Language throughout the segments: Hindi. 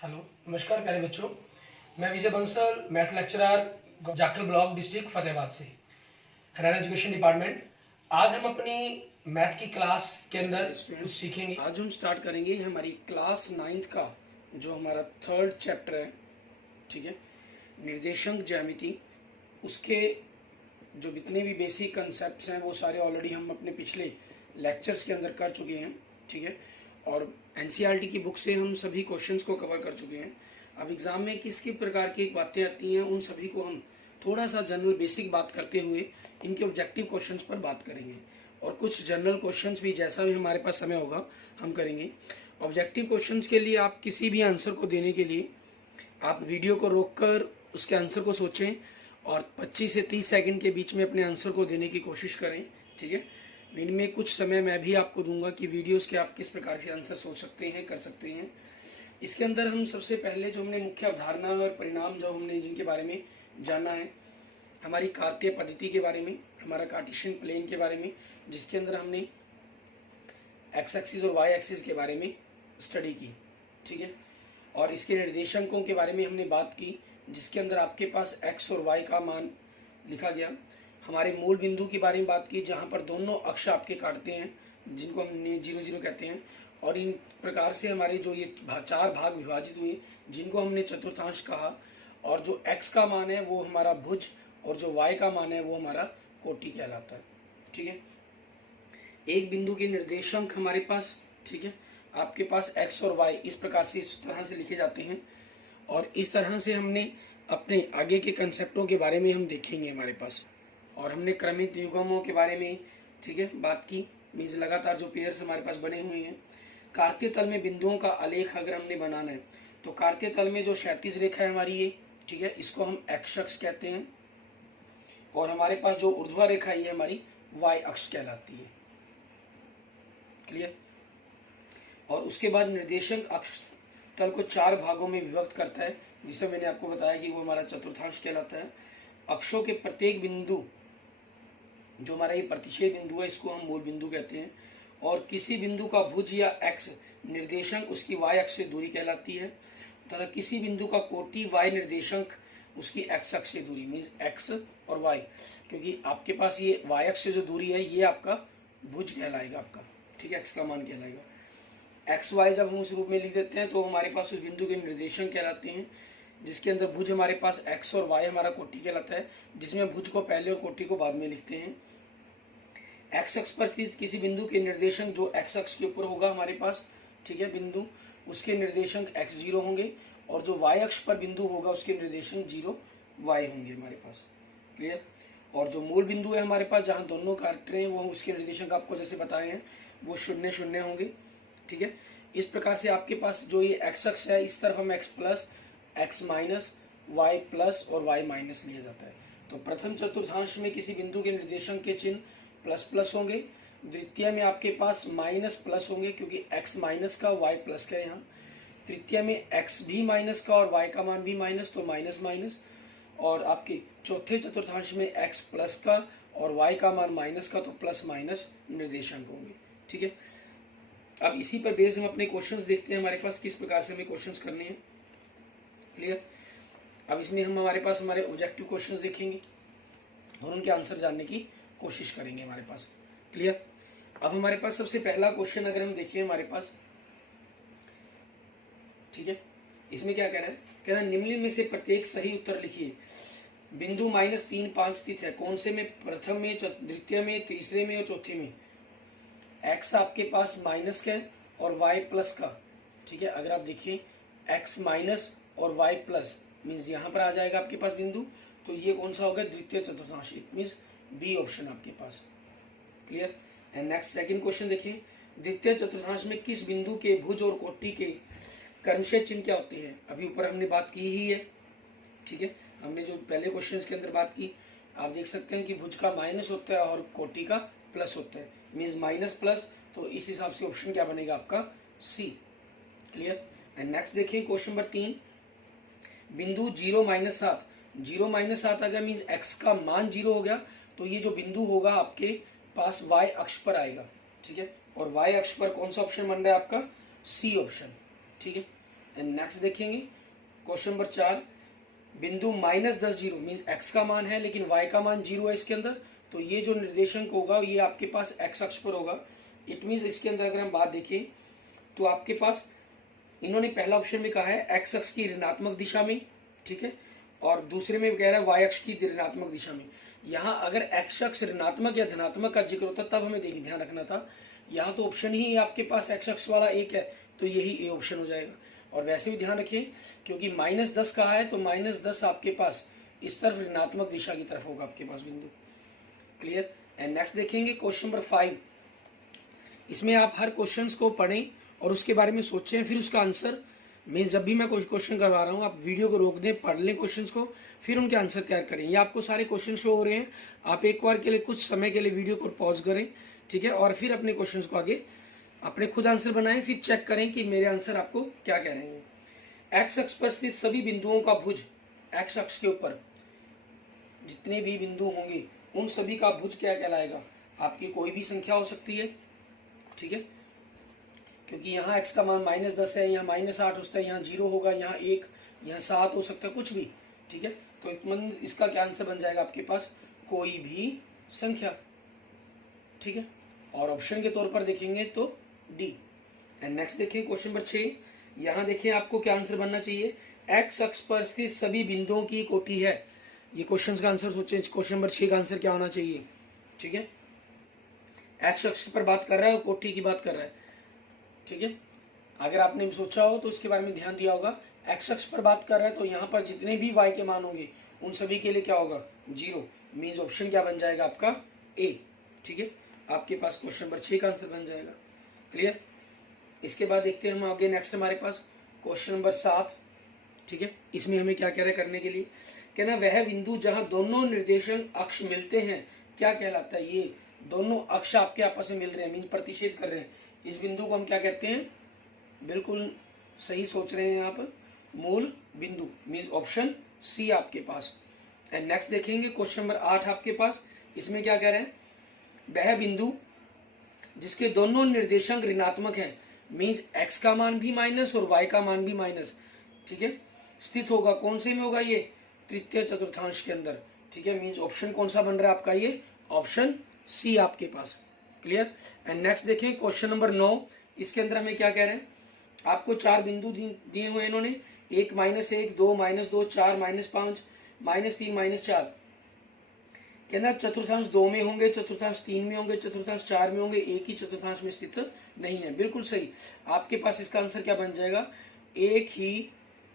हेलो, नमस्कार प्यारे बच्चों। मैं Vijay Bansal, math lecturer, Jakhal block, district Fatehabad से, हरियाणा एजुकेशन डिपार्टमेंट। आज हम अपनी मैथ की क्लास के अंदर कुछ सीखेंगे। आज हम स्टार्ट करेंगे हमारी क्लास 9th का जो हमारा 3rd चैप्टर है, ठीक है, निर्देशांक ज्यामिति। उसके जो जितने भी बेसिक कंसेप्ट्स हैं वो सारे ऑलरेडी हम अपने पिछले लेक्चर्स के अंदर कर चुके हैं, ठीक है। और एनसीईआरटी की बुक से हम सभी क्वेश्चंस को कवर कर चुके हैं। अब एग्ज़ाम में किस किस प्रकार की बातें आती हैं उन सभी को हम थोड़ा सा जनरल बेसिक बात करते हुए इनके ऑब्जेक्टिव क्वेश्चंस पर बात करेंगे, और कुछ जनरल क्वेश्चंस भी जैसा भी हमारे पास समय होगा हम करेंगे। ऑब्जेक्टिव क्वेश्चंस के लिए आप किसी भी आंसर को देने के लिए आप वीडियो को रोककर उसके आंसर को सोचें और 25 से 30 सेकंड के बीच में अपने आंसर को देने की कोशिश करें, ठीक है। इनमें कुछ समय मैं भी आपको दूंगा कि वीडियोस के आप किस प्रकार से आंसर सोच सकते हैं, कर सकते हैं। इसके अंदर हम सबसे पहले जो हमने मुख्य अवधारणा और परिणाम जो हमने जिनके बारे में जाना है, हमारी कार्तीय पद्धति के बारे में, हमारा कार्टेशियन प्लेन के बारे में, जिसके अंदर हमने एक्स एक्सिस और वाई एक्सिस के बारे में स्टडी की, ठीक है। और इसके निर्देशांकों के बारे में हमने बात की, जिसके अंदर आपके पास एक्स और वाई का मान लिखा गया। हमारे मूल बिंदु के बारे में बात की, जहाँ पर दोनों अक्ष आपके काटते हैं, जिनको हम 0 0 कहते हैं। और इन प्रकार से हमारे जो ये 4 भाग विभाजित हुए, जिनको हमने चतुर्थांश कहा। और जो x का मान है वो हमारा भुज, और जो y का मान है वो हमारा कोटि कहलाता है, ठीक है। एक बिंदु के निर्देशांक हमारे पास, ठीक है, आपके पास x और y इस प्रकार से, इस तरह से लिखे जाते हैं। और इस तरह से हमने अपने आगे के कंसेप्टों के बारे में हम देखेंगे हमारे पास। और हमने क्रमित युग्मों के बारे में, ठीक है, बात की। मीन्स लगातार जो पेयर्स हमारे पास बने हुए हैं। कार्तीय तल में बिंदुओं का आलेख अगर हमने बनाना है तो कार्तीय तल में जो क्षैतिज रेखा है हमारी ये, ठीक है, इसको हम एक्स अक्ष कहते हैं। और हमारे पास जो ऊर्ध्वा रेखा ये हमारी वाई अक्ष कहलाती है, क्लियर। और उसके बाद निर्देशांक अक्ष तल को 4 भागों में विभक्त करता है, जिसे मैंने आपको बताया कि वो हमारा चतुर्थांश कहलाता है। अक्षों के प्रत्येक बिंदु, जो हमारा ये प्रतिच्छेद बिंदु है, इसको हम मूल बिंदु कहते हैं। और किसी बिंदु का भुज या एक्स निर्देशांक उसकी वाई अक्ष से दूरी कहलाती है, तथा किसी बिंदु का कोटि वाई निर्देशांक उसकी एक्स अक्ष से दूरी, मीन्स एक्स और वाई, क्योंकि आपके पास ये वाई अक्ष से जो दूरी है ये आपका भुज कहलाएगा आपका, ठीक है, एक्स का मान कहलाएगा। एक्स वाई जब हम उस रूप में लिख देते हैं तो हमारे पास उस बिंदु के निर्देशांक कहलाते हैं, जिसके अंदर भुज हमारे पास एक्स और वाई हमारा कोटि कहलाता है, जिसमें भुज को पहले और कोटि को बाद में लिखते हैं। एक्स अक्ष पर स्थित किसी बिंदु के निर्देशांक जो एक्स अक्ष के ऊपर होगा हमारे पास, ठीक है, बिंदु, उसके निर्देशांक x0 होंगे। और जो y अक्ष पर बिंदु होगा उसके निर्देशांक 0 y होंगे हमारे पास, क्लियर। और जो मूल बिंदु है हमारे पास, जहाँ दोनों काट रहे हैं, वो उसके निर्देशांक आपको जैसे बताए हैं वो 0 0 होंगे, ठीक है। इस प्रकार से आपके पास जो ये x अक्ष है, इस तरफ हम x plus, x minus, y plus और y माइनस लिया जाता है। तो प्रथम चतुर्थांश में किसी बिंदु के निर्देशांक के चिन्ह प्लस प्लस होंगे, द्वितीय में आपके पास माइनस प्लस होंगे, क्योंकि x माइनस का y प्लस का यहाँ। तृतीय में x भी माइनस का और y का मान भी माइनस, तो माइनस माइनस। और आपके चौथे चतुर्थांश में x प्लस का और y का मान माइनस का, तो प्लस माइनस निर्देशांक होंगे, ठीक है। अब इसी पर बेस हम अपने क्वेश्चंस देखते हैं हमारे पास किस प्रकार से हमें क्वेश्चंस करने हैं, क्लियर। अब इसमें हम हमारे पास हमारे ऑब्जेक्टिव क्वेश्चंस देखेंगे और उनके आंसर जानने की कोशिश करेंगे हमारे पास, क्लियर। अब हमारे पास सबसे पहला क्वेश्चन अगर हम देखें हमारे पास, ठीक है, इसमें क्या कह रहा है, कह रहा है निम्नलिखित में से प्रत्येक सही उत्तर लिखिए। बिंदु -3 5 स्थित है, कौन से में, प्रथम में, द्वितीय में, तीसरे में और चौथे में। एक्स आपके पास माइनस का और वाई प्लस का, ठीक है। अगर आप देखिए एक्स माइनस और वाई प्लस मीन्स यहाँ पर आ जाएगा आपके पास बिंदु, तो ये कौन सा होगा, द्वितीय चतुर्थांश, इट मीन्स बी ऑप्शन आपके पास, clear. And next second question देखिए, द्वितीय चतुर्थांश में किस बिंदु के भुज और कोटि के कर्मशः चिन्ह क्या होते हैं। अभी ऊपर हमने बात की ही है, ठीक है, हमने जो पहले क्वेश्चन के अंदर बात की, आप देख सकते हैं कि भुज का माइनस होता है और कोटि का प्लस होता है, मीन्स माइनस प्लस, तो इस हिसाब से ऑप्शन क्या बनेगा आपका, सी, क्लियर। एंड नेक्स्ट देखिए क्वेश्चन नंबर 3, बिंदु 0 -7, 0 -7 आ गया, मीन्स एक्स का मान 0 हो गया, तो ये जो बिंदु होगा आपके पास y अक्ष पर आएगा, ठीक है। और y अक्ष पर कौन सा ऑप्शन बन रहा है आपका, सी ऑप्शन, ठीक है। एंड नेक्स्ट देखेंगे क्वेश्चन नंबर 4, बिंदु -10 जीरो मीन्स एक्स का मान है लेकिन वाई का मान 0 है इसके अंदर, तो ये जो निर्देशांक होगा ये आपके पास एक्स अक्ष पर होगा। इट मीन्स इसके अंदर अगर हम बात देखें तो आपके पास इन्होंने पहला ऑप्शन में कहा है एक्स अक्ष की ऋणात्मक दिशा में, ठीक है, और दूसरे में कह रहा है वाई अक्ष की ऋणात्मक दिशा में। यहाँ अगर एक्स अक्ष ऋणात्मक या धनात्मक का जिक्र होता तब हमें ध्यान रखना था। यहाँ तो ऑप्शन ही आपके पास एक्स अक्ष वाला एक है, तो यही ए ऑप्शन हो जाएगा। और वैसे भी ध्यान रखें क्योंकि -10 कहा है तो -10 आपके पास इस तरफ ऋणात्मक दिशा की तरफ होगा आपके पास बिंदु। क्लियर। एंड नेक्स्ट देखेंगे क्वेश्चन नंबर 5। इसमें आप हर क्वेश्चंस को पढ़ें और उसके बारे में सोचें, फिर उसका आंसर मैं जब भी मैं कोई क्वेश्चन करवा रहा हूँ आप वीडियो को रोक दें, पढ़ लें क्वेश्चंस को, फिर उनके आंसर तैयार करें। ये आपको सारे क्वेश्चन शो हो रहे हैं, आप एक बार के लिए कुछ समय के लिए वीडियो को पॉज करें, ठीक है, और फिर अपने क्वेश्चंस को आगे अपने खुद आंसर बनाएं, फिर चेक करें कि मेरे आंसर आपको क्या कह रहे हैं। एक्स अक्ष पर स्थित सभी बिंदुओं का भुज, एक्स अक्ष के ऊपर जितने भी बिंदु होंगे उन सभी का भुज क्या कहलाएगा? आपकी कोई भी संख्या हो सकती है, ठीक है, क्योंकि यहाँ x का मान -10 है, यहाँ -8 हो सकता है, यहाँ 0 होगा, यहाँ 1, यहाँ 7 हो सकता है, कुछ भी, ठीक है। तो इसका क्या आंसर बन जाएगा आपके पास? कोई भी संख्या, ठीक है। और ऑप्शन के तौर पर देखेंगे तो डी। एंड नेक्स्ट देखिए क्वेश्चन नंबर 6। यहाँ देखिए आपको क्या आंसर बनना चाहिए? एक्स अक्ष पर स्थित सभी बिंदुओं की कोटि है। ये क्वेश्चन का आंसर सोचें, क्वेश्चन नंबर 6 का आंसर क्या होना चाहिए, ठीक है। एक्स अक्ष पर बात कर रहा है और कोटि की बात कर रहा है, ठीक है। अगर आपने सोचा हो तो इसके बारे में ध्यान दिया होगा। एक्स अक्ष पर बात कर रहा है तो यहाँ पर जितने भी वाई के मान होंगे उन सभी के लिए क्या होगा? 0। मीन्स ऑप्शन क्या बन जाएगा आपका? ए, ठीक है। आपके पास क्वेश्चन नंबर 6 का आंसर बन जाएगा। क्लियर। इसके बाद देखते हैं हम आगे नेक्स्ट हमारे पास क्वेश्चन नंबर 7, ठीक है। इसमें हमें क्या कह रहे करने के लिए? कहना वह बिंदु जहां दोनों निर्देशांक अक्ष मिलते हैं क्या कहलाता है? ये दोनों अक्ष आपके आपस में मिल रहे हैं, मीन्स प्रतिच्छेद कर रहे हैं, इस बिंदु को हम क्या कहते हैं? बिल्कुल सही सोच रहे हैं आप, मूल बिंदु, मीन्स ऑप्शन सी आपके पास। एंड नेक्स्ट देखेंगे क्वेश्चन नंबर 8 आपके पास। इसमें क्या कह रहे हैं? वह बिंदु जिसके दोनों निर्देशांक ऋणात्मक हैं, मीन्स एक्स का मान भी माइनस और वाई का मान भी माइनस, ठीक है, स्थित होगा। कौन से में होगा? ये तृतीय चतुर्थांश के अंदर, ठीक है। मीन्स ऑप्शन कौन सा बन रहा है आपका? ये ऑप्शन सी आपके पास। क्लियर। एंड नेक्स्ट देखें क्वेश्चन नंबर 9। इसके अंदर हमें क्या कह रहे हैं? आपको 4 बिंदु दिए हुए हैं इन्होंने, 1 -1 2 -2 4 -5 -3 -4। कहना चतुर्थांश 2 में होंगे, चतुर्थांश 3 में होंगे, चतुर्थांश 4 में होंगे, एक ही चतुर्थांश में स्थित नहीं है। बिल्कुल सही। आपके पास इसका आंसर क्या बन जाएगा? एक ही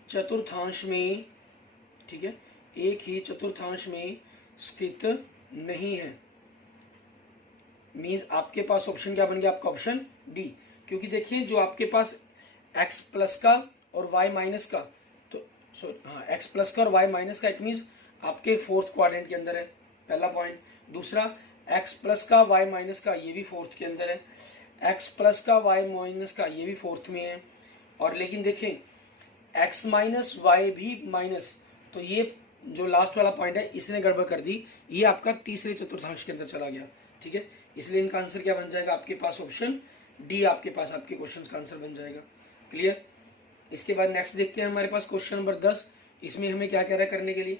चतुर्थांश में, ठीक है, एक ही चतुर्थांश में स्थित नहीं है। मीन्स आपके पास ऑप्शन क्या बन गया आपका? Option D. क्योंकि देखिए जो आपके पास x प्लस का और y माइनस का, तो हाँ, x प्लस का और y माइनस का, इट मीन्स आपके फोर्थ क्वाड्रेंट के अंदर है, पहला पॉइंट। दूसरा x प्लस का y माइनस का, ये भी फोर्थ के अंदर है। x प्लस का y माइनस का, ये भी फोर्थ में है। और लेकिन देखें x माइनस वाई भी माइनस, तो ये जो लास्ट वाला पॉइंट है इसने गड़बड़ कर दी, ये आपका तीसरे चतुर्थांश के अंदर चला गया, ठीक है। इसलिए इनका आंसर क्या बन जाएगा आपके पास? ऑप्शन डी आपके पास आपके क्वेश्चन का आंसर बन जाएगा। क्लियर। इसके बाद नेक्स्ट देखते हैं हमारे पास क्वेश्चन नंबर 10। इसमें हमें क्या कह रहा है करने के लिए?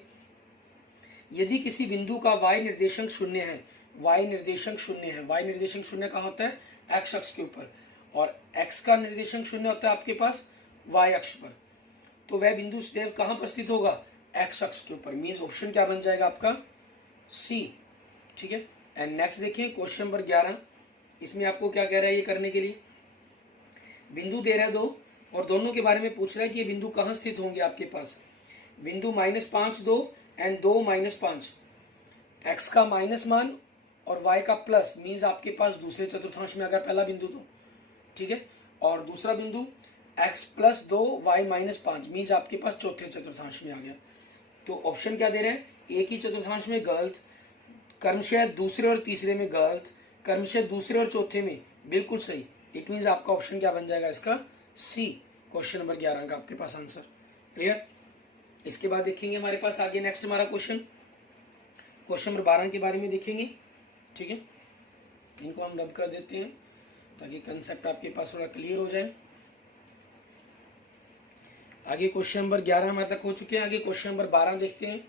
यदि किसी बिंदु का y निर्देशांक 0 है, y निर्देशांक 0 है, y निर्देशांक 0 कहाँ होता है? x अक्ष के ऊपर, और x का निर्देशांक 0 होता है आपके पास y अक्ष पर, तो वह बिंदु सदैव कहाँ पर स्थित होगा? x अक्ष के ऊपर। मीन्स ऑप्शन क्या बन जाएगा आपका? सी, ठीक है। एंड नेक्स्ट देखिए क्वेश्चन नंबर 11। इसमें आपको क्या कह रहा है ये करने के लिए? बिंदु दे रहा है 2 और दोनों के बारे में पूछ रहा है कि ये बिंदु कहाँ स्थित होंगे आपके पास। बिंदु -5 2 एंड 2 -5, x का माइनस मान और y का प्लस, मीन्स आपके पास दूसरे चतुर्थांश में आ गया पहला बिंदु, तो ठीक है। और दूसरा बिंदु x प्लस 2 y -5, मीन्स आपके पास चौथे चतुर्थांश में आ गया। तो ऑप्शन क्या दे रहे हैं? एक ही चतुर्थांश में गलत, क्रमशः दूसरे और तीसरे में गलत, क्रमशः दूसरे और चौथे में बिल्कुल सही। इट मीन्स आपका ऑप्शन क्या बन जाएगा इसका? सी, क्वेश्चन नंबर 11 का आपके पास आंसर। क्लियर। इसके बाद देखेंगे हमारे पास आगे नेक्स्ट हमारा क्वेश्चन नंबर 12 के बारे में देखेंगे, ठीक है। इनको हम रब कर देते हैं ताकि कंसेप्ट आपके पास थोड़ा क्लियर हो जाए। आगे क्वेश्चन नंबर 11 हमारे तक हो चुके हैं। आगे क्वेश्चन नंबर 12 देखते हैं।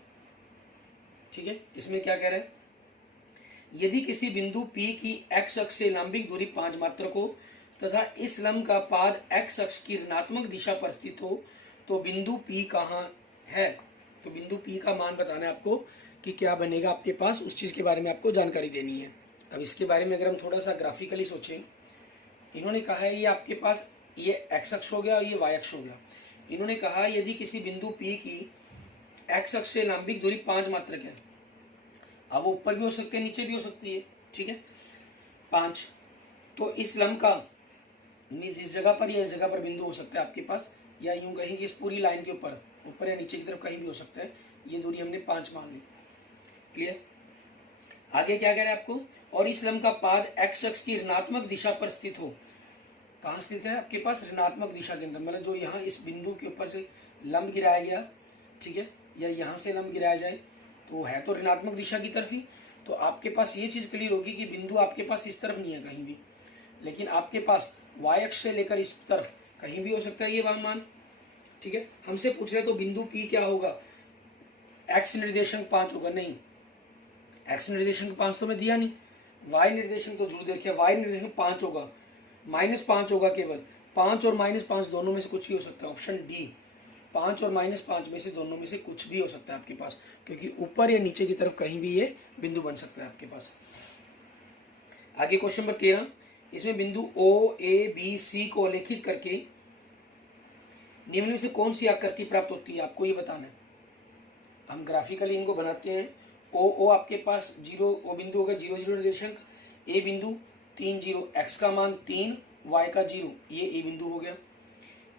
ठीक है, इसमें क्या कह रहा है, यदि किसी बिंदु P की x अक्ष से लंबिक दूरी 5 मात्रक हो तथा इस लंब का पाद x अक्ष की ऋणात्मक दिशा पर स्थित हो तो बिंदु P कहाँ है। तो बिंदु P का मान बताना है आपको कि क्या बनेगा आपके पास, उस चीज के बारे में आपको जानकारी देनी है। अब इसके बारे में अगर हम थोड़ा सा ग्राफिकली सोचें, इन्होंने कहा है ये आपके पास ये x अक्ष हो गया और ये y अक्ष हो गया। इन्होंने कहा यदि किसी बिंदु P की x अक्ष से लंबिक दूरी 5 मात्रक है, अब वो ऊपर भी हो सकते हैं नीचे भी हो सकती है, ठीक है, 5, तो इस लंब का मीन्स इस जगह पर या इस जगह पर बिंदु हो सकता है आपके पास, या यूं कहेंगे इस पूरी लाइन के ऊपर या नीचे की तरफ कहीं भी हो सकता है। ये दूरी हमने 5 मान ली। क्लियर। आगे क्या कह रहा है आपको, और इस लंब का पाद x अक्ष की ऋणात्मक दिशा पर स्थित हो। कहाँ स्थित है आपके पास, ऋणात्मक दिशा के अंदर, मतलब जो यहाँ इस बिंदु के ऊपर से लंब गिराया गया, ठीक है, या यहाँ से लंब गिराया जाए तो है तो ऋणात्मक दिशा की तरफ ही। तो आपके पास ये चीज क्लियर होगी कि बिंदु आपके पास इस तरफ नहीं है कहीं भी, लेकिन आपके पास y अक्ष से लेकर इस तरफ कहीं भी हो सकता है ये मान। ठीक है, हमसे पूछ रहे तो बिंदु P क्या होगा, x निर्देशांक 5 होगा, नहीं x निर्देशांक 5 तो मैं दिया नहीं, y निर्देशांक तो जरूर देखिए, y निर्देशांक 5 होगा, -5 होगा, केवल 5 और -5 दोनों में से कुछ भी हो सकता है। ऑप्शन डी, 5 और -5 में से दोनों में से कुछ भी हो सकता है आपके पास, क्योंकि ऊपर या नीचे की तरफ कहीं भी ये बिंदु बन सकता है आपके पास। आगे क्वेश्चन नंबर 13, इसमें बिंदु O A B C को आलेखित करके निम्न में से कौन सी आकृति प्राप्त होती है, आपको ये बताना है। हम ग्राफिकली इनको बनाते हैं। O आपके पास 0, O बिंदु होगा 0 0 निर्देशांक, A बिंदु 3 0, x का मान 3, y का 0, ये A बिंदु हो गया,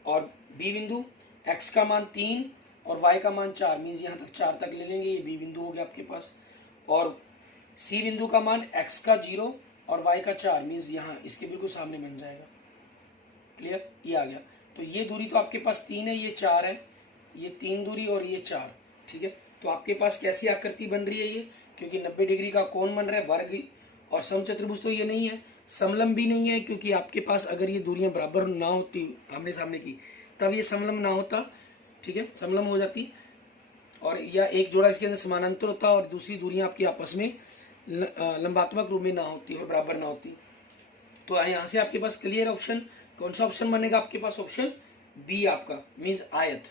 और B बिंदु x का मान 3 और y का मान 4, मीन्स यहाँ तक 4 तक ले लेंगे, ये B बिंदु हो गया आपके पास, और C बिंदु का मान x का 0 और y का 4, मीन्स यहाँ इसके बिल्कुल सामने बन जाएगा। क्लियर, ये आ गया। तो ये दूरी तो आपके पास 3 है, ये 4 है, ये 3 दूरी और ये 4, ठीक है। तो आपके पास कैसी आकृति बन रही है ये, क्योंकि 90 डिग्री का कोण बन रहा है, वर्ग और समचतुर्भुज तो ये नहीं है, समलंब भी नहीं है, क्योंकि आपके पास अगर ये दूरियां बराबर ना होती आमने सामने की तब ये समलंब ना होता, ठीक है, समलंब हो जाती, और या एक जोड़ा इसके अंदर समानांतर होता और दूसरी दूरियां आपकी आपस में लंबात्मक रूप में ना होती और बराबर ना होती। तो यहाँ से आपके पास क्लियर ऑप्शन, कौन सा ऑप्शन बनेगा आपके पास, ऑप्शन बी आपका, मीन्स आयत।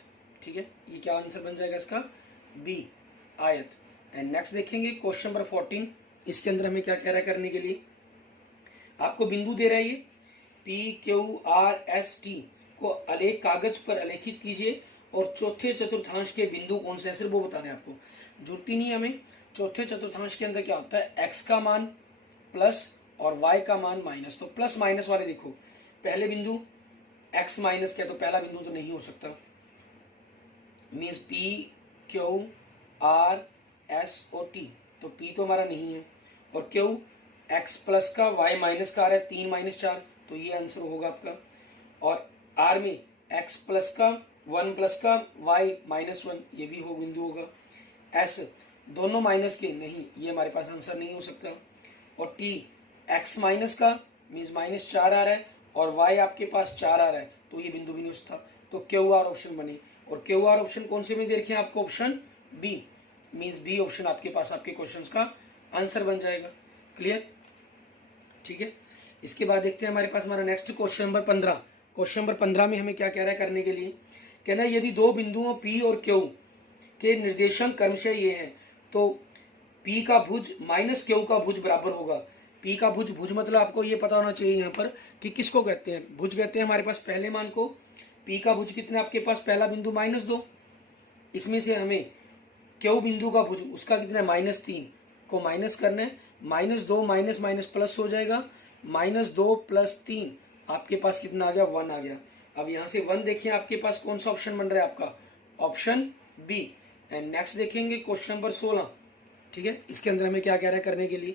ठीक है, ये क्या आंसर बन जाएगा इसका, बी, आयत। एंड नेक्स्ट देखेंगे क्वेश्चन नंबर 14, इसके अंदर हमें क्या कह रहा है करने के लिए, आपको बिंदु दे रहा है ये PQRST को अलेख कागज पर आलेखित कीजिए और चौथे चतुर्थांश के बिंदु कौन से हैं, सिर्फ वो बताने आपको, जरूरत ही नहीं हमें। चौथे चतुर्थांश के अंदर क्या होता है, x का मान प्लस और y का मान माइनस, तो प्लस माइनस वाले देखो, पहले बिंदु x माइनस क्या, तो पहला बिंदु तो नहीं हो सकता, मीन्स PQRS और T, तो P तो हमारा नहीं है, और Q x प्लस का y माइनस का आ रहा है 3 - 4, तो ये आंसर होगा आपका, और R में x प्लस का 1 प्लस का y -1, ये भी हो बिंदु होगा। S दोनों माइनस के नहीं, ये हमारे पास आंसर नहीं हो सकता, और T x माइनस का मीन्स -4 आ रहा है और y आपके पास 4 आ रहा है, तो ये बिंदु भी नहीं हो सकता, तो QR ऑप्शन बने, और QR ऑप्शन कौन से में दे रखे हैं आपको, option B, means B option आपके पास आपके क्वेश्चंस का आंसर बन जाएगा। क्लियर, ठीक है। इसके बाद देखते हैं हमारे पास हमारा next question number 15। Question number 15 में हमें क्या कह रहा है करने के लिए, कहना है यदि दो बिंदुओं P और Q के निर्देशांक क्रमशः ये हैं तो P का भुज माइनस Q का भुज बराबर होगा। P का भुज, भुज मतलब आपको ये पता होना चाहिए यहाँ पर कि किसको कहते हैं, भुज कहते हैं हमारे पास पहले मान को। P का भुज कितना आपके पास, पहला बिंदु -2, इसमें से हमें Q बिंदु का भुज उसका कितना है -3 को माइनस करना है, -2 माइनस माइनस प्लस हो जाएगा, -2 + 3 आपके पास कितना आ गया, 1 आ गया। अब यहाँ से 1 देखिए आपके पास कौन सा ऑप्शन बन रहा है आपका, ऑप्शन बी। एंड नेक्स्ट देखेंगे क्वेश्चन नंबर 16, ठीक है। इसके अंदर हमें क्या कह रहा है करने के लिए,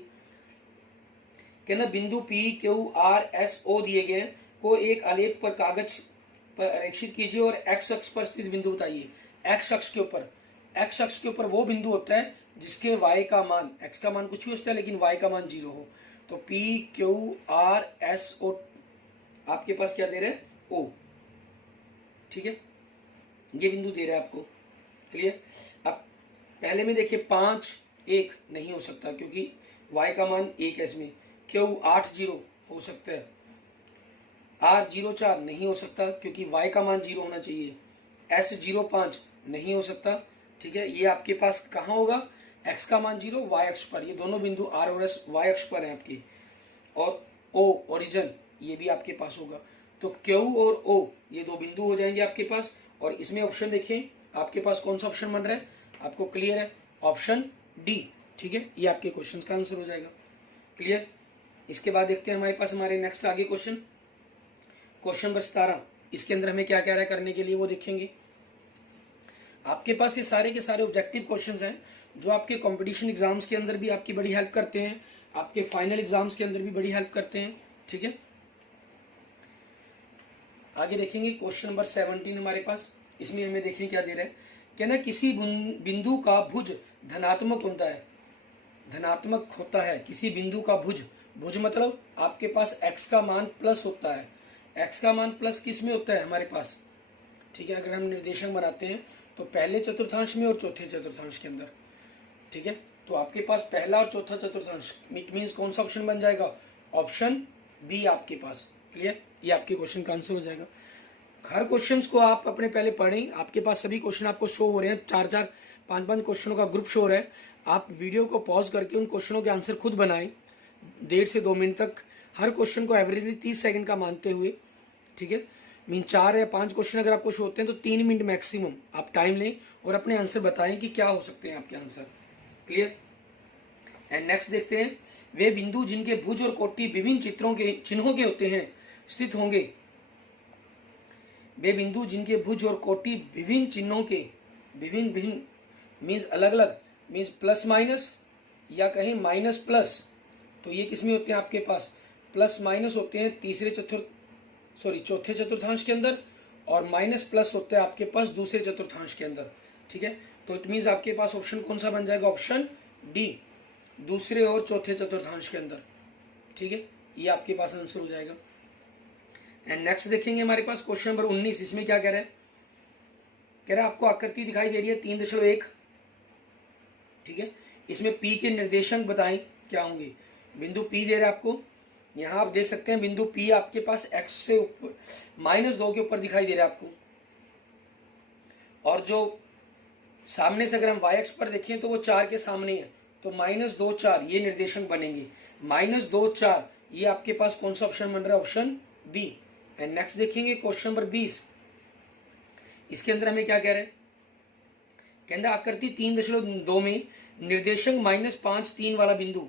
कहना बिंदु PQRSO दिए गए को एक आलेख पर कागज पर आरेखित कीजिए और x अक्ष पर स्थित बिंदु बताइए। x अक्ष के ऊपर वो बिंदु होता है जिसके y का मान, x का मान कुछ भी होता है लेकिन y का मान 0 हो। तो PQRSO आपके पास क्या दे रहे हैं, O, ठीक है। ये बिंदु दे रहा है आपको, क्लियर। अब पहले में देखिए 5 1 नहीं हो सकता क्योंकि y का मान 1 है इसमें। Q 8 0 हो सकता है। R 0 4 नहीं हो सकता क्योंकि y का मान 0 होना चाहिए। S 0 5 नहीं हो सकता, ठीक है। ये आपके पास कहाँ होगा, x का मान 0 y अक्ष पर, ये दोनों बिंदु R और S y अक्ष पर है आपकी। और O ओरिजिन ये भी आपके पास होगा। तो Q और O ये दो बिंदु हो जाएंगे आपके पास। और इसमें ऑप्शन देखिए आपके पास कौन सा ऑप्शन बन रहा है, आपको क्लियर है, ऑप्शन डी, ठीक है। ये आपके क्वेश्चन का आंसर हो जाएगा, क्लियर। इसके बाद देखते हैं हमारे पास हमारे नेक्स्ट आगे क्वेश्चन नंबर 17। इसके अंदर हमें क्या क्या है करने के लिए वो देखेंगे। आपके पास ये सारे के सारे ऑब्जेक्टिव क्वेश्चंस हैं जो आपके कंपटीशन एग्जाम्स के अंदर भी आपकी बड़ी हेल्प करते हैं, आपके फाइनल एग्जाम्स के अंदर भी बड़ी हेल्प करते हैं, ठीक है। आगे देखेंगे क्वेश्चन नंबर 17 हमारे पास। इसमें हमें देखें क्या दे रहा है, कहना किसी बिंदु का भुज धनात्मक होता है, धनात्मक होता है किसी बिंदु का भुज। भुज मतलब आपके पास x का मान प्लस होता है। x का मान प्लस किस में होता है हमारे पास, ठीक है। अगर हम निर्देशक बनाते हैं तो पहले चतुर्थांश में और चौथे चतुर्थांश के अंदर, ठीक है। तो आपके पास पहला और चौथा चतुर्थांश, इट मीन्स कौन सा ऑप्शन बन जाएगा, ऑप्शन बी आपके पास, क्लियर। ये आपके क्वेश्चन का आंसर हो जाएगा। हर क्वेश्चंस को आप अपने पहले पढ़ें, आपके पास सभी क्वेश्चन आपको शो हो रहे हैं, 4-4 5-5 क्वेश्चनों का ग्रुप शो हो रहा है। आप वीडियो को पॉज करके उन क्वेश्चनों के आंसर खुद बनाएं 1.5 से 2 मिनट तक, हर क्वेश्चन को एवरेजली 30 सेकंड का मानते हुए, ठीक है। मीन 4 या 5 क्वेश्चन अगर आपको शो होते हैं तो 3 मिनट मैक्सिमम आप टाइम लें और अपने आंसर बताएं कि क्या हो सकते हैं आपके आंसर, क्लियर। एंड नेक्स्ट देखते हैं, वे बिंदु जिनके भुज और कोटि विभिन्न चिन्हों के होते हैं स्थित होंगे। वे बिंदु जिनके भुज और कोटि विभिन्न चिन्हों के, विभिन्न मीन्स अलग अलग, मीन्स प्लस माइनस या कहीं माइनस प्लस, तो ये किस में होते हैं आपके पास, प्लस माइनस होते हैं चौथे चतुर्थांश के अंदर, और माइनस प्लस होता है आपके पास दूसरे चतुर्थांश के अंदर, ठीक है। तो इट मीन्स आपके पास ऑप्शन कौन सा बन जाएगा, ऑप्शन डी, दूसरे और चौथे चतुर्थांश के अंदर, ठीक है। ये आपके पास आंसर हो जाएगा। एंड नेक्स्ट देखेंगे हमारे पास क्वेश्चन नंबर 19। इसमें क्या कह रहा है, कह रहा है आपको आकृति दिखाई दे रही है 3.1, ठीक है। इसमें P के निर्देशांक बताएं क्या होंगे। बिंदु P दे रहा है आपको, यहां आप देख सकते हैं बिंदु P आपके पास x से ऊपर -2 के ऊपर दिखाई दे रहा है आपको। और जो सामने से अगर हम y अक्ष पर देखें तो वो 4 के सामने है, तो -2 4 ये निर्देशांक बनेंगे। -2 4 ये आपके पास कौन सा ऑप्शन बन रहा है, ऑप्शन बी। एंड नेक्स्ट देखेंगे क्वेश्चन नंबर 20। इसके अंदर हमें क्या कह रहे हैं, कहना आकृति 3.2 में निर्देशांक -5 3 वाला बिंदु,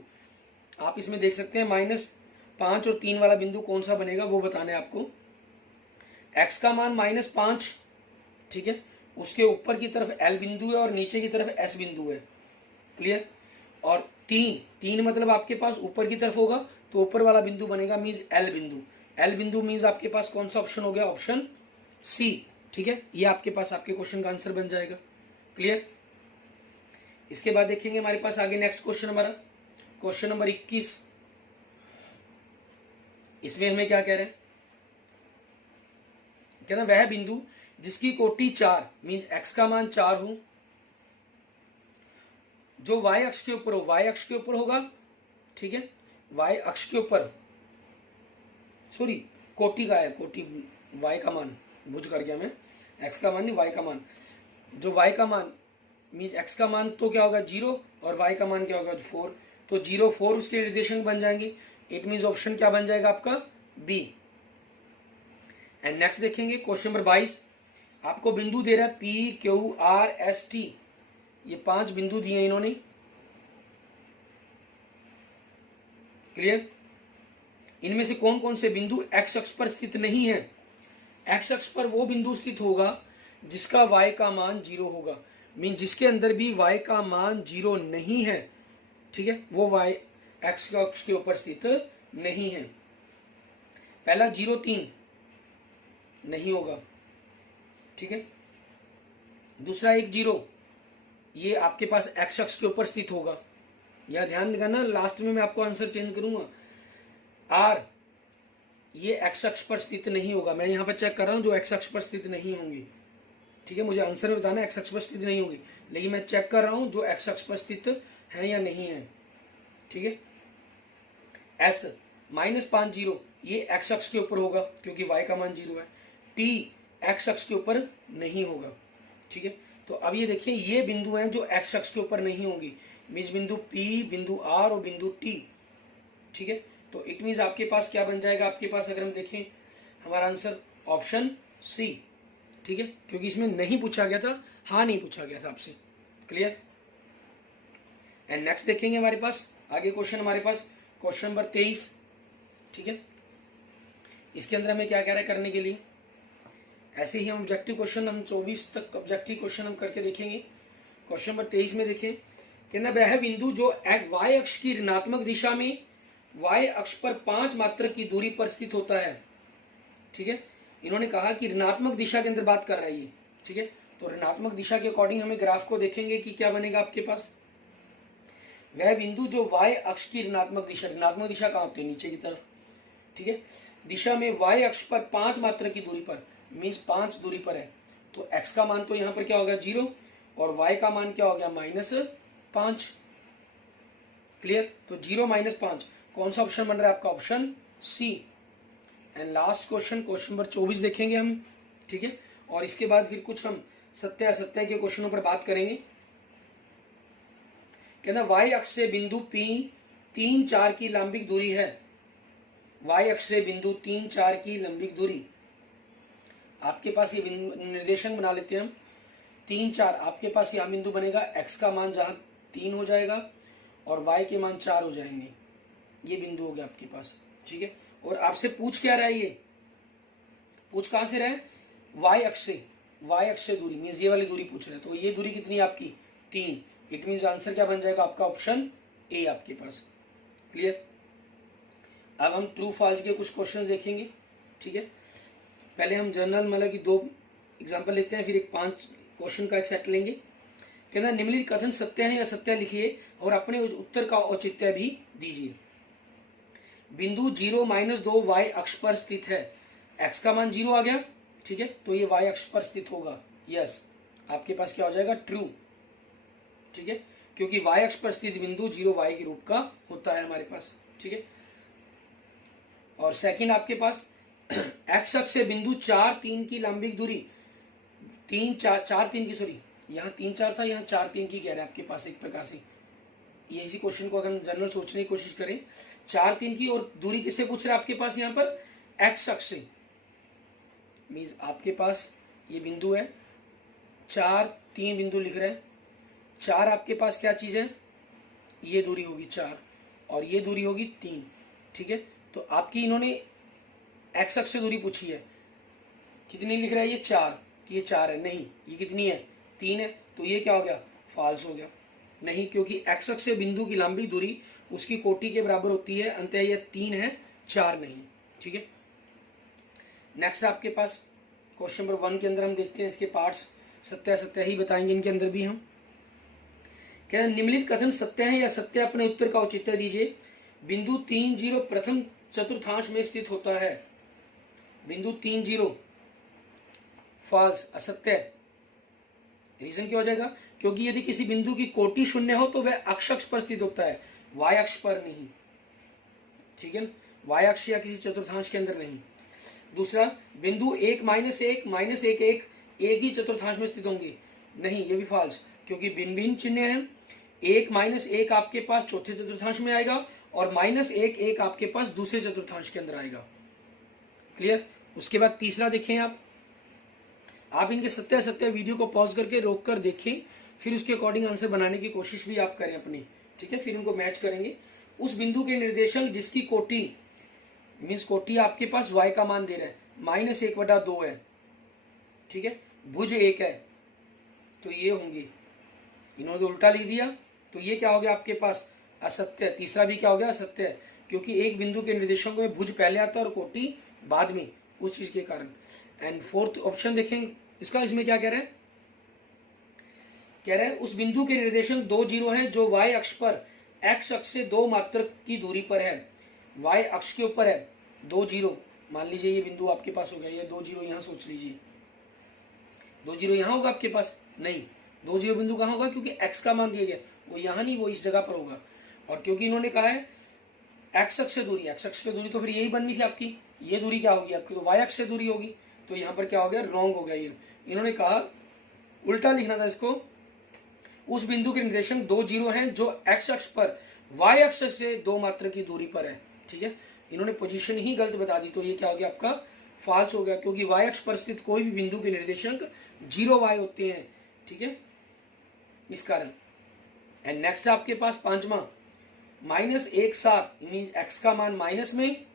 आप इसमें देख सकते हैं -5 और 3 वाला बिंदु कौन सा बनेगा वो बताना है आपको। x का मान -5, ठीक है, उसके ऊपर की तरफ L बिंदु है और नीचे की तरफ S बिंदु है, क्लियर। और 3 मतलब आपके पास ऊपर की तरफ होगा, तो ऊपर वाला बिंदु बनेगा मीन्स L बिंदु। L बिंदु मीन्स आपके पास कौन सा ऑप्शन हो गया, ऑप्शन सी, ठीक है। ये आपके पास आपके क्वेश्चन का आंसर बन जाएगा, क्लियर। इसके बाद देखेंगे हमारे पास आगे नेक्स्ट क्वेश्चन हमारा क्वेश्चन नंबर 21। इसमें हमें क्या कह रहे हैं, कहना वह बिंदु जिसकी कोटि 4 मीन्स x का मान 4 हो, जो y अक्ष के ऊपर हो, y अक्ष के ऊपर होगा, ठीक है, y अक्ष के ऊपर, सॉरी कोटि का है, कोटि y का मान भुज कर गया मैं, x का मान नहीं y का मान, जो y का मान मीन्स x का मान तो क्या होगा 0 और y का मान क्या होगा 4, तो 0 4 उसके निर्देशांक बन जाएंगे। इट मीन्स ऑप्शन क्या बन जाएगा आपका बी। एंड नेक्स्ट देखेंगे क्वेश्चन नंबर 22। आपको बिंदु दे रहा है P Q R S T, ये 5 बिंदु दिए इन्होंने, क्लियर। इनमें से कौन कौन से बिंदु x अक्ष पर स्थित नहीं है। x अक्ष पर वो बिंदु स्थित होगा जिसका y का मान 0 होगा, मीन जिसके अंदर भी y का मान 0 नहीं है, ठीक है, वो y x अक्ष के ऊपर स्थित नहीं है। पहला 0 3 नहीं होगा, ठीक है। दूसरा 1 0 ये आपके पास x अक्ष के ऊपर स्थित होगा, यह ध्यान देना, लास्ट में मैं आपको आंसर चेंज करूंगा। R ये x अक्ष पर स्थित नहीं होगा, मैं यहाँ पर चेक कर रहा हूं जो x अक्ष पर स्थित नहीं होंगे, ठीक है, मुझे आंसर में बताना एक्स अक्ष पर स्थित नहीं होगी, लेकिन मैं चेक कर रहा हूं जो एक्स अक्ष पर स्थित है या नहीं है। ठीक है, एस -50 ये एक्स अक्ष के ऊपर होगा क्योंकि वाई का मान 0 है। टी एक्स अक्ष के ऊपर नहीं होगा। ठीक है, तो अब ये देखिए ये बिंदु हैं जो एक्स अक्ष के ऊपर नहीं होंगी, मीन्स बिंदु पी, बिंदु आर और बिंदु टी। ठीक है, तो इट मीन्स आपके पास क्या बन जाएगा, आपके पास अगर हम देखें हमारा आंसर ऑप्शन सी। ठीक है, क्योंकि इसमें नहीं पूछा गया था, हाँ नहीं पूछा गया था आपसे। क्लियर। एंड नेक्स्ट देखेंगे हमारे पास आगे क्वेश्चन, हमारे पास क्वेश्चन नंबर 23। ठीक है, इसके अंदर हमें क्या कह रहा है करने के लिए, ऐसे ही हम ऑब्जेक्टिव क्वेश्चन हम 24 तक ऑब्जेक्टिव क्वेश्चन हम करके देखेंगे। क्वेश्चन नंबर 23 में देखें, कहना वह बिंदु जो वाई अक्ष की ऋणात्मक दिशा में वाई अक्ष पर 5 मात्रक की दूरी पर स्थित होता है। ठीक है, इन्होंने कहा कि ऋणात्मक दिशा के अंदर बात कर रहा है ये। ठीक है, तो ऋणात्मक दिशा के अकॉर्डिंग हमें ग्राफ को देखेंगे कि क्या बनेगा आपके पास। वह बिंदु जो वाई अक्ष की ऋणात्मक दिशा कहाँ होती है, नीचे की तरफ। ठीक है, दिशा में वाई अक्ष पर 5 मात्रक की दूरी पर, मीन्स 5 दूरी पर है, तो x का मान तो यहाँ पर क्या होगा 0 और y का मान क्या हो गया -5। क्लियर, तो 0 -5 कौन सा ऑप्शन बन रहा है आपका, option C. And last question, question number 24 देखेंगे हम। ठीक है, और इसके बाद फिर कुछ हम सत्य असत्य के क्वेश्चनों पर बात करेंगे। कहना y अक्ष से बिंदु P 3, 4 की लंबिक दूरी है। y अक्ष से बिंदु 3, 4 की लंबिक दूरी, आपके पास ये निर्देशांक बना लेते हैं हम। 3, 4 आपके पास यहाँ बिंदु बनेगा, x का मान जहाँ 3 हो जाएगा और y के मान 4 हो जाएंगे, ये बिंदु हो गया आपके पास। ठीक है, और आपसे पूछ क्या रहा है, ये पूछ कहाँ से रहा है, y अक्ष से दूरी, मीन्स ये वाली दूरी पूछ रहे हैं। तो ये दूरी कितनी है आपकी 3, इट मीन्स आंसर क्या बन जाएगा आपका ऑप्शन ए आपके पास। क्लियर। अब हम ट्रू फॉल्स के कुछ क्वेश्चन देखेंगे। ठीक है, पहले हम जनरल मतलब कि 2 एग्जाम्पल लेते हैं, फिर एक 5 क्वेश्चन का एक सेट लेंगे। कहना निम्नलिखित कथन सत्य है या असत्य लिखिए और अपने उत्तर का औचित्य भी दीजिए। बिंदु 0 -2 वाई अक्ष पर स्थित है, x का मान 0 आ गया। ठीक है, तो ये वाई अक्ष पर स्थित होगा। यस, आपके पास क्या हो जाएगा ट्रू। ठीक है, क्योंकि वाई अक्ष पर स्थित बिंदु 0 वाई के रूप का होता है हमारे पास। ठीक है, और सेकंड आपके पास एक्स अक्ष से बिंदु 4, 3 की लंबिक दूरी, 3, 4, 3 की, सॉरी यहाँ 3, 4 था, यहाँ 4, 3 की कह रहे हैं आपके पास। एक प्रकार से ये इसी क्वेश्चन को अगर हम जनरल सोचने की कोशिश करें, 4, 3 की, और दूरी किससे पूछ रहा है आपके पास यहाँ पर, एक्स अक्ष से। मीन्स आपके पास ये बिंदु है, 4, 3 बिंदु लिख रहे हैं। 4 आपके पास क्या चीज है, ये दूरी होगी 4 और ये दूरी होगी 3। ठीक है, तो आपकी इन्होंने एक्स अक्ष से दूरी पूछी है, कितनी लिख रहा है ये 4, कि ये 4 है, नहीं ये कितनी है 3 है, तो ये क्या हो गया फॉल्स हो गया। नहीं, क्योंकि एक्स अक्ष से बिंदु की लंबी दूरी उसकी कोटि के बराबर होती है, अंततः ये 3 है, 4 नहीं। ठीक है, नेक्स्ट आपके पास क्वेश्चन नंबर 1 के अंदर हम देखते हैं इसके पार्ट्स, सत्य असत्य ही बताएंगे इनके अंदर भी हम। क्या निम्नलिखित कथन सत्य है या असत्य, अपने उत्तर का औचित्य दीजिए। बिंदु 3, 0 प्रथम चतुर्थांश में स्थित होता है। बिंदु 3, 0 फॉल्स, असत्य। रीजन क्या हो जाएगा, क्योंकि यदि किसी बिंदु की कोटि 0 हो तो वह अक्ष पर स्थित होता है, वाई अक्ष पर नहीं। ठीक है, वाई अक्ष या किसी चतुर्थांश के अंदर नहीं। दूसरा, बिंदु 1, -1, -1, 1 एक ही चतुर्थांश में स्थित होंगे, नहीं ये भी फॉल्स, क्योंकि भिन्न भिन्न चिन्ह हैं। 1, -1 आपके पास चौथे चतुर्थांश में आएगा और -1, 1 आपके पास दूसरे चतुर्थांश के अंदर आएगा। क्लियर। उसके बाद तीसरा देखें आप इनके सत्य असत्य वीडियो को पॉज करके रोक कर देखें, फिर उसके अकॉर्डिंग आंसर बनाने की कोशिश भी आप करें अपनी। ठीक है, फिर इनको मैच करेंगे। उस बिंदु के निर्देशक जिसकी कोटि, मीन्स कोटि आपके पास y का मान दे रहा है, -1/2 है। ठीक है, भुज 1 है, तो ये होंगे, इन्होंने तो उल्टा लिख दिया, तो ये क्या हो गया आपके पास असत्य। तीसरा भी क्या हो गया असत्य है, क्योंकि एक बिंदु के निर्देशकों में भुज पहले आता है और कोटि बाद में, उस चीज के कारण। एंड फोर्थ ऑप्शन देखें इसका, इसमें क्या कह रहा है, उस बिंदु के निर्देशक 2, 0 हैं जो y अक्ष पर x अक्ष से 2 मात्रक की दूरी पर है। y अक्ष के ऊपर है 2, 0, मान लीजिए ये बिंदु आपके पास हो गया, ये 2, 0 यहां सोच लीजिए। 2 जीरो यहाँ होगा आपके पास, नहीं 2 जीरो बिंदु कहाँ होगा, क्योंकि x का मान दिया गया, वो यहाँ नहीं, वो इस जगह पर होगा। और क्योंकि इन्होंने कहा है x अक्ष से दूरी, x अक्ष से दूरी तो फिर यही बननी थी आपकी, ये दूरी क्या होगी आपकी, तो y अक्ष से दूरी होगी, तो यहाँ पर क्या हो गया, रॉन्ग हो गया। ये इन्होंने कहा उल्टा लिखना था इसको, उस बिंदु के निर्देशांक 2 जीरो हैं जो x अक्ष पर y अक्ष से 2 मात्र की दूरी पर है। ठीक है, इन्होंने पोजीशन ही गलत बता दी, तो ये क्या हो गया आपका, फॉल्स हो गया, क्योंकि y अक्ष पर स्थित कोई भी बिंदु के निर्देशांक 0y होते हैं। ठीक है, इस कारण। एंड नेक्स्ट आपके पास पांचवा, -1 मीन x का मान माइनस में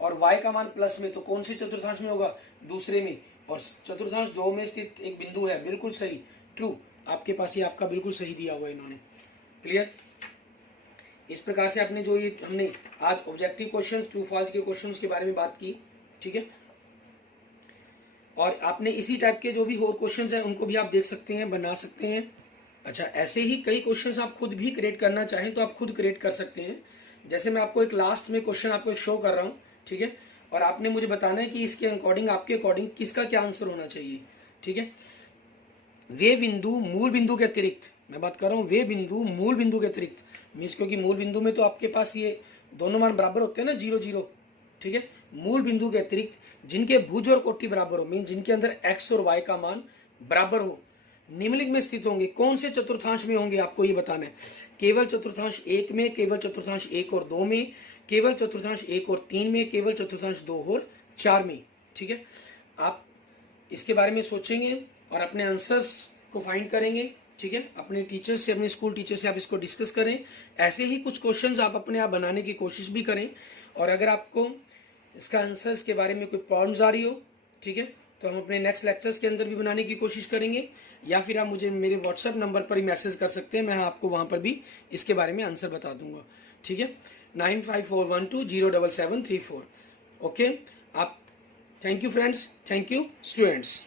और y का मान प्लस में, तो कौन से चतुर्थांश में होगा, दूसरे में, और चतुर्थांश 2 में स्थित एक बिंदु है, बिल्कुल सही, ट्रू, आपके पास ये आपका बिल्कुल सही दिया हुआ है इन्होंने। क्लियर, इस प्रकार से आपने जो ये हमने आज ऑब्जेक्टिव क्वेश्चन, ट्रू फॉल्स के क्वेश्चंस के बारे में बात की। ठीक है, और आपने इसी टाइप के जो भी और क्वेश्चंस हैं उनको भी आप देख सकते हैं, बना सकते हैं। अच्छा, ऐसे ही कई क्वेश्चंस आप खुद भी क्रिएट करना चाहें तो आप खुद क्रिएट कर सकते हैं। जैसे मैं आपको एक लास्ट में क्वेश्चन आपको एक शो कर रहा हूँ, ठीक है, और आपने मुझे बताना है कि इसके अकॉर्डिंग, आपके अकॉर्डिंग किसका क्या आंसर होना चाहिए। ठीक है, वे बिंदु मूल बिंदु के अतिरिक्त, मैं बात कर रहा हूँ वे बिंदु मूल बिंदु के अतिरिक्त, मीन्स क्योंकि मूल बिंदु में तो आपके पास ये दोनों मान बराबर होते हैं ना, 0 0। ठीक है, मूल बिंदु के अतिरिक्त जिनके भुज और कोटि बराबर हो, मीन जिनके अंदर x और y का मान बराबर हो, निम्नलिखित में स्थित होंगे। कौन से चतुर्थांश में होंगे आपको ये बताना है, केवल चतुर्थांश 1 में, केवल चतुर्थांश 1 और 2 में, केवल चतुर्थांश 1 और 3 में, केवल चतुर्थांश 2 और 4 में। ठीक है, आप इसके बारे में सोचेंगे और अपने आंसर्स को फाइंड करेंगे। ठीक है, अपने टीचर्स से, अपने स्कूल टीचर से आप इसको डिस्कस करें। ऐसे ही कुछ क्वेश्चंस आप अपने आप बनाने की कोशिश भी करें, और अगर आपको इसका आंसर्स के बारे में कोई प्रॉब्लम्स आ रही हो, ठीक है, तो हम अपने नेक्स्ट लेक्चर्स के अंदर भी बनाने की कोशिश करेंगे, या फिर आप मुझे मेरे व्हाट्सएप नंबर पर ही मैसेज कर सकते हैं, मैं आपको वहाँ पर भी इसके बारे में आंसर बता दूंगा। ठीक है, 9541207734। ओके, आप, thank you friends, thank you students.